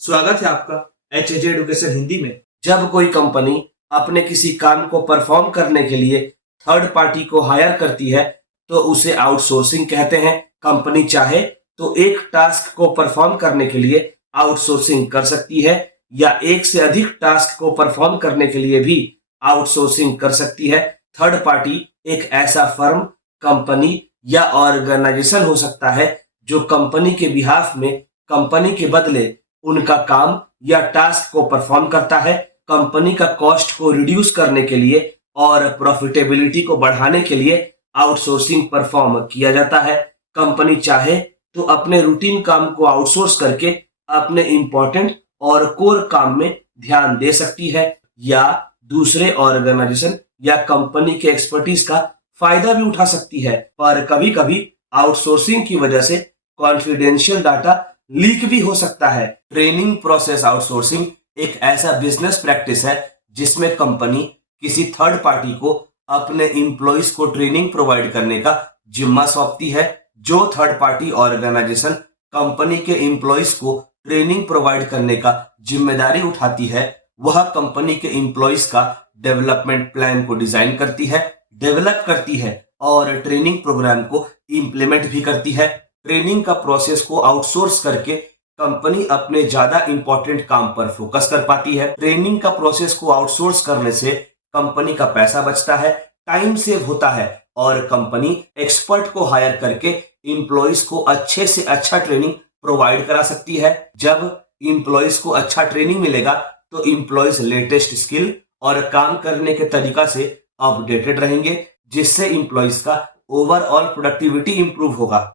स्वागत है आपका HJ एजुकेशन हिंदी में। जब कोई कंपनी अपने किसी काम को परफॉर्म करने के लिए थर्ड पार्टी को हायर करती है तो उसे आउटसोर्सिंग कहते हैं। कंपनी चाहे तो एक टास्क को परफॉर्म करने के लिए आउटसोर्सिंग कर सकती है या एक से अधिक टास्क को परफॉर्म करने के लिए भी आउटसोर्सिंग कर सकती है। थर्ड पार्टी एक ऐसा फर्म, कंपनी या ऑर्गेनाइजेशन हो सकता है जो कंपनी के बिहाफ में कंपनी के बदले उनका काम या टास्क को परफॉर्म करता है। कंपनी का कॉस्ट को रिड्यूस करने के लिए और प्रॉफिटेबिलिटी को बढ़ाने के लिए आउटसोर्सिंग परफॉर्म किया जाता है। कंपनी चाहे तो अपने रूटीन काम को आउटसोर्स करके अपने इंपॉर्टेंट और कोर काम में ध्यान दे सकती है या दूसरे ऑर्गेनाइजेशन या कंपनी के एक्सपर्टीज का फायदा भी उठा सकती है। पर कभी कभी आउटसोर्सिंग की वजह से कॉन्फिडेंशियल डाटा लीक भी हो सकता है। ट्रेनिंग प्रोसेस आउटसोर्सिंग एक ऐसा बिजनेस प्रैक्टिस है जिसमें कंपनी किसी थर्ड पार्टी को अपने एम्प्लॉइज को ट्रेनिंग प्रोवाइड करने का जिम्मा सौंपती है। जो थर्ड पार्टी ऑर्गेनाइजेशन कंपनी के एम्प्लॉइज को ट्रेनिंग प्रोवाइड करने का जिम्मेदारी उठाती है, वह कंपनी के एम्प्लॉइज का डेवलपमेंट प्लान को डिजाइन करती है, डेवलप करती है और ट्रेनिंग प्रोग्राम को इम्प्लीमेंट भी करती है। ट्रेनिंग का प्रोसेस को आउटसोर्स करके कंपनी अपने ज्यादा इंपॉर्टेंट काम पर फोकस कर पाती है। ट्रेनिंग का प्रोसेस को आउटसोर्स करने से कंपनी का पैसा बचता है, टाइम सेव होता है और कंपनी एक्सपर्ट को हायर करके एम्प्लॉइज को अच्छे से अच्छा ट्रेनिंग प्रोवाइड करा सकती है। जब एम्प्लॉइज को अच्छा ट्रेनिंग मिलेगा तो एम्प्लॉइज लेटेस्ट स्किल और काम करने के तरीका से अपडेटेड रहेंगे, जिससे एम्प्लॉइज का ओवरऑल प्रोडक्टिविटी इंप्रूव होगा।